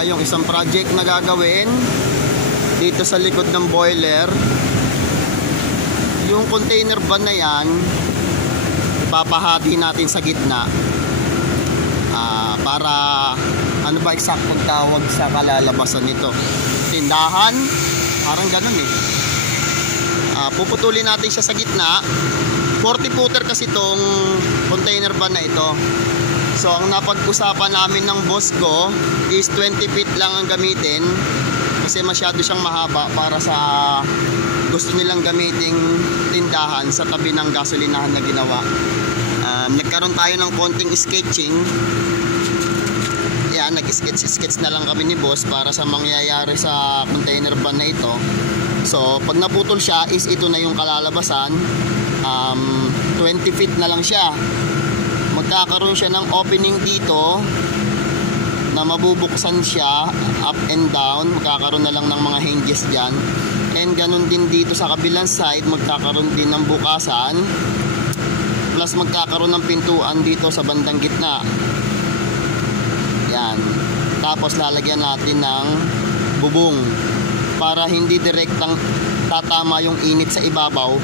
tayong isang project na gagawin dito sa likod ng boiler. Yung container van na yan, ipapahati natin sa gitna para ano ba eksaktong tawag sa kalalabasan nito? Tindahan? Parang ganun eh. Puputulin natin siya sa gitna. 40 footer kasi itong container van na ito. So ang napag-usapan namin ng boss ko is 20 feet lang ang gamitin kasi masyado siyang mahaba para sa gusto nilang gamiting tindahan sa tabi ng gasolinahan na ginawa. Nagkaroon tayo ng konting sketching. Yan, nag-sketch na lang kami ni boss para sa mangyayari sa container van na ito. So pag naputol siya is ito na yung kalalabasan. 20 feet na lang siya. Magkakaroon siya ng opening dito na mabubuksan siya up and down. Magkakaroon na lang ng mga hinges dyan. And ganun din dito sa kabilang side, magkakaroon din ng bukasan. Plus magkakaroon ng pintuan dito sa bandang gitna. Yan. Tapos lalagyan natin ng bubong para hindi direktang tatama yung init sa ibabaw.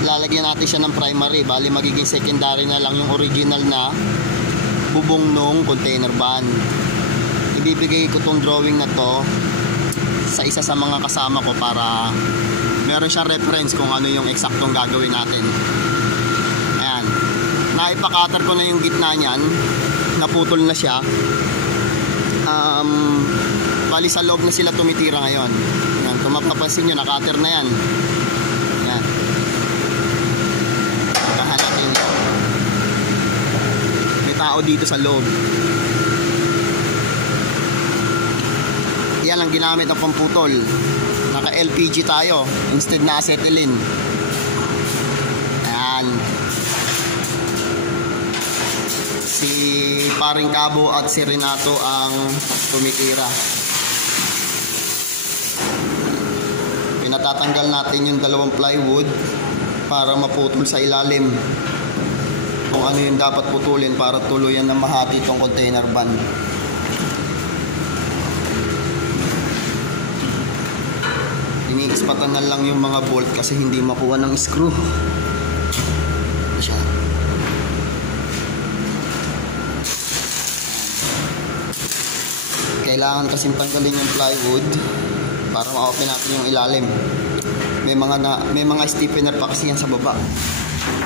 Lalagyan natin siya ng primary, bali magiging secondary na lang yung original na bubong nung container van. Ibibigay ko tong drawing na to sa isa sa mga kasama ko para meron siyang reference kung ano yung eksaktong gagawin natin. Ayan, naipakater ko na yung gitna niyan, naputol na siya. Bali sa loob na sila tumitira ngayon. Ayan, kung mapapansin nyo, nakater na yan. Ayan, tao dito sa loob. Yan ang ginamit ng pamputol. Naka LPG tayo instead na acetylene. Ayan. Si Paring Cabo at si Renato ang tumitira. Pinatatanggal natin yung dalawang plywood para maputol sa ilalim kung ano yung dapat putulin para tuluyan na mahati itong container van. Iniispatan na lang yung mga bolt kasi hindi makuha ng screw. Kailangan kasing tanggalin yung plywood para ma-open natin yung ilalim. May mga stiffener pa kasi yan sa baba.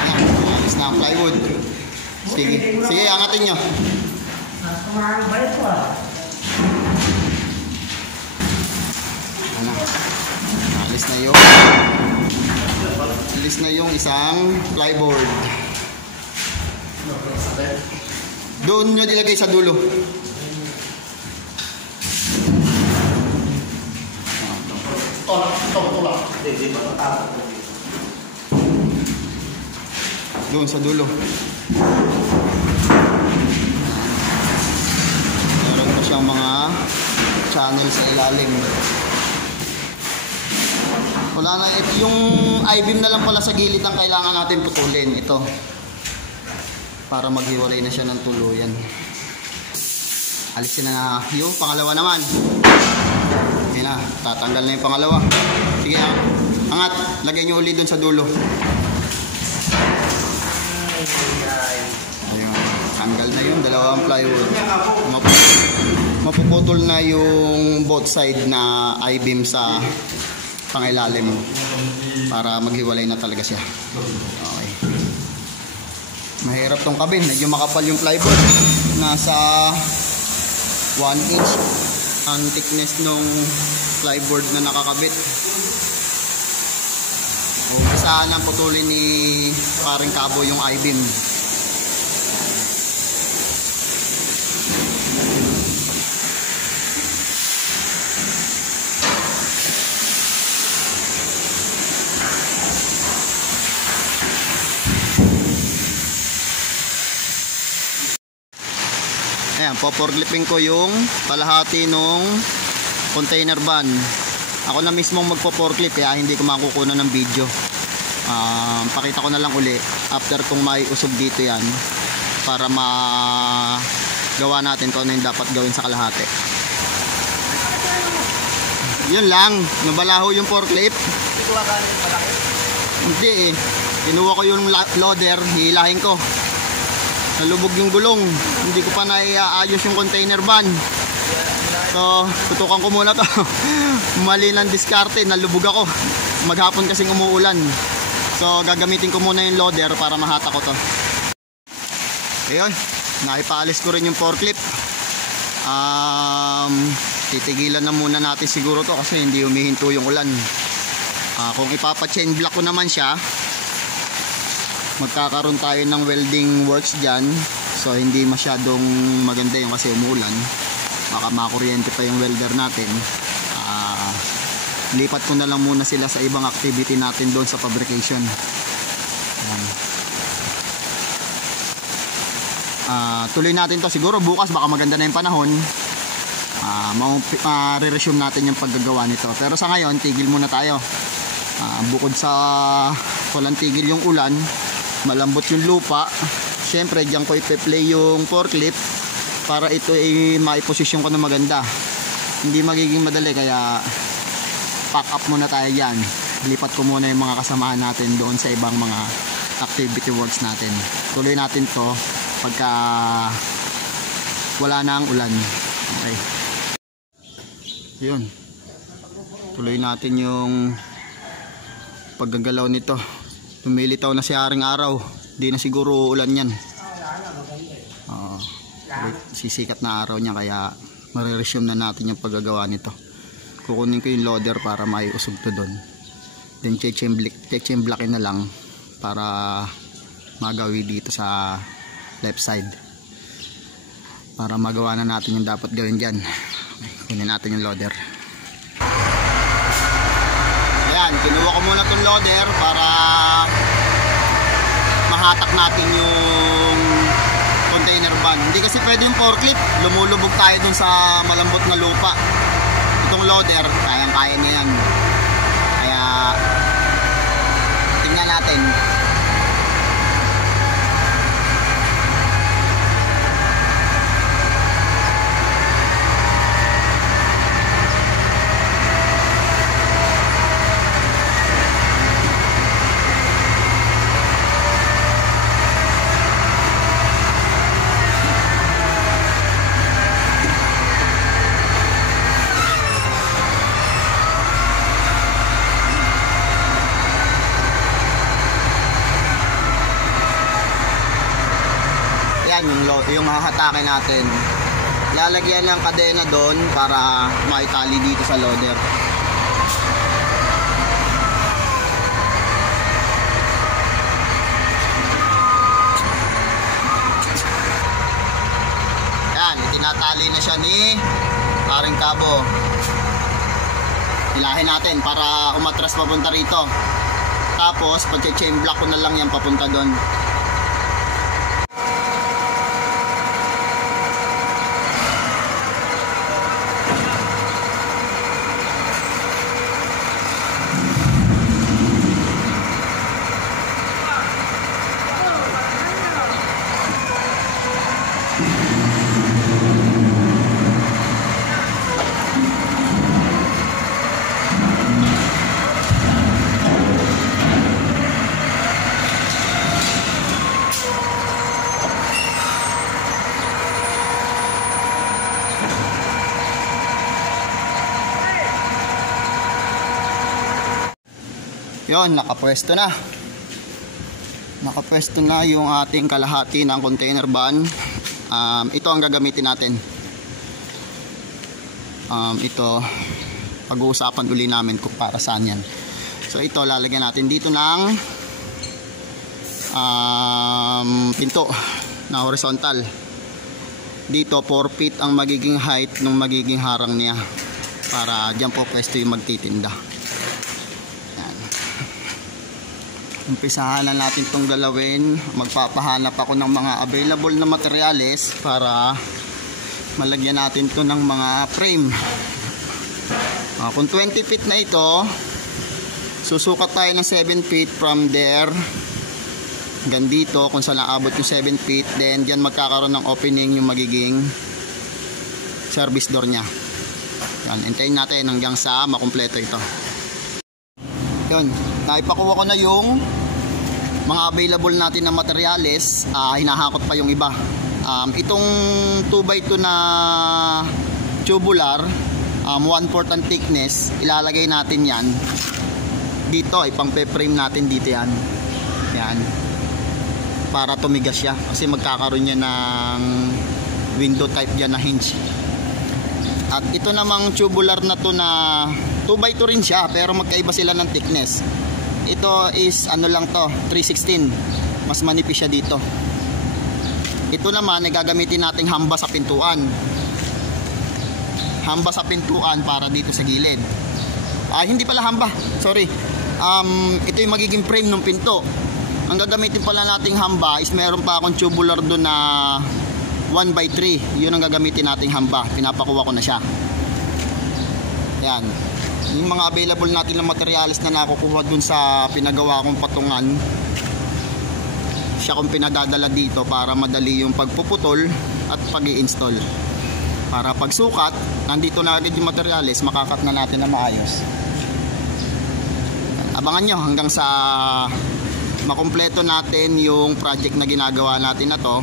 Ayan, alis na ang plywood. Sige, angatin nyo. Ano? Alis na yung isang plyboard. Doon nyo ilagay sa dulo. Doon sa dulo. Meron pa siyang mga channel sa ilalim. Wala na, yung I-beam na lang pala sa gilid ang kailangan natin putulin. Ito. Para maghiwalay na siya ng tuluyan. Alisin na yung pangalawa naman. Yan na, tatanggal na yung pangalawa. Sige, angat. Lagay nyo ulit dun sa dulo. Ayun, tanggal na yung dalawang plywood. Mapuputol na yung both side na I-beam sa pangilalim para maghiwalay na talaga siya. Okay. Mahirap tong kabin, medyo makapal yung plywood. Nasa 1 inch ang thickness nung plyboard na nakakabit. Umpisahan lang putulin ni Paring Cabo yung I-beam. Ayan, poporklipin ko yung kalahati nung container van. Ako na mismong magpo-forklift kaya hindi ko makukuha ng video. Pakita ko na lang uli after kung may usog dito yan para magawa natin kung ano yung dapat gawin sa kalahati. Yun lang, nabalaho yung forklift. Hindi ko gano'n yung malaki. Hindi eh. Kinuha ko yung loader, hilahin ko. Nalubog yung gulong. Hindi ko pa naiayos yung container van. So, tutukan ko muna to. Mali ng diskarte, nalubog ako. Maghapon kasing umuulan. So, gagamitin ko muna yung loader para mahata ko to. Ayun, naipaalis ko rin yung forklift. Titigilan na muna natin siguro to kasi hindi humihinto yung ulan. Kung ipapa-chain block ko naman siya, magkakaroon tayo ng welding works dyan. So hindi masyadong maganda yung kasi umuulan. Baka makuryente pa yung welder natin. Lipat ko na lang muna sila sa ibang activity natin doon sa fabrication. Tuloy natin to siguro bukas, baka maganda na yung panahon. Re-resume natin yung paggagawa nito. Pero sa ngayon, tigil muna tayo. Bukod sa walang tigil yung ulan, malambot yung lupa, syempre diyan ko ipe-play yung forklift para ito ay maiposisyon ko na maganda. Hindi magiging madali, kaya pack up muna tayo dyan. Lipat ko muna yung mga kasamahan natin doon sa ibang mga activity works natin. Tuloy natin to pagka wala na ang ulan. Okay, yun, tuloy natin yung paggagalaw nito. Lumilitaw na si Haring Araw, di na siguro ulan yan. Sisikat na araw niya, kaya mariresume na natin yung paggagawa nito. Kukunin ko yung loader para maiusog to doon, then check-chain blockin na lang para magawi dito sa left side, para magawa na natin yung dapat gawin dyan. Kunin natin yung loader. Ayan, kinuha ko muna itong loader para mahatak natin yung container van. Hindi kasi pwede yung forklift, lumulubog tayo dun sa malambot na lupa. Itong loader, kayang-kaya niya yan. Kaya tingnan natin. Yung hahatakin natin, lalagyan ng kadena doon para maitali dito sa loader. Yan, tinatali na siya ni Haring Kabo. Hilahin natin para umatras papunta rito. Tapos pag-chain block ko na lang yan papunta doon. Yon, nakapwesto na. Nakapwesto na yung ating kalahati ng container van. Ito ang gagamitin natin. Ito, pag-uusapan uli namin kung para saan yan. So ito, lalagyan natin dito ng pinto na horizontal. Dito 4 feet ang magiging height ng magiging harang niya, para dyan po pwesto yung magtitinda. Umpisahan na natin itong galawin. Magpapahanap ako ng mga available na materyales para malagyan natin ito ng mga frame. Kung 20 feet na ito, susukat tayo ng 7 feet from there hanggang dito kung saan naabot yung 7 feet. Then dyan magkakaroon ng opening yung magiging service door nya. Yan, hintayin natin hanggang sa makumpleto ito. Yun, naipakuha ko na yung mga available natin na materyales. Hinahakot pa yung iba. Itong 2x2 na tubular, 1/4 ang thickness, ilalagay natin yan dito, ipang pe-frame natin dito yan. Yan, para tumigas siya kasi magkakaroon niya ng window type dyan na hinge. At ito namang tubular na to na 2x2 rin siya pero magkaiba sila ng thickness. Ito is ano lang to, 3/16, mas manipis siya dito. Ito naman ay gagamitin nating hamba sa pintuan. Hamba sa pintuan para dito sa gilid. Hindi pala hamba, sorry. Ito yung magiging frame ng pinto. Ang gagamitin pala nating hamba is meron pa akong tubular doon na 1x3. Yun ang gagamitin nating hamba. Pinapakuha ko na siya. Yan. Yung mga available natin ng materials na nakukuha dun sa pinagawa kong patungan, siya kong pinadadala dito para madali yung pagpuputol at pag-i-install. Para pagsukat, nandito na agad yung materials, makakat na natin na maayos. Abangan nyo hanggang sa makumpleto natin yung project na ginagawa natin na to.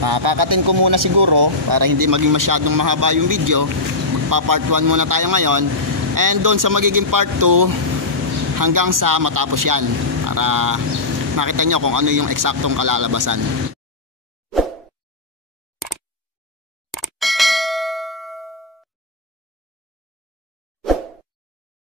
Kakatin ko muna siguro para hindi maging masyadong mahaba yung video. Magpa part 1 muna tayo ngayon, and doon sa magiging part 2 hanggang sa matapos yan para makita nyo kung ano yung eksaktong kalalabasan.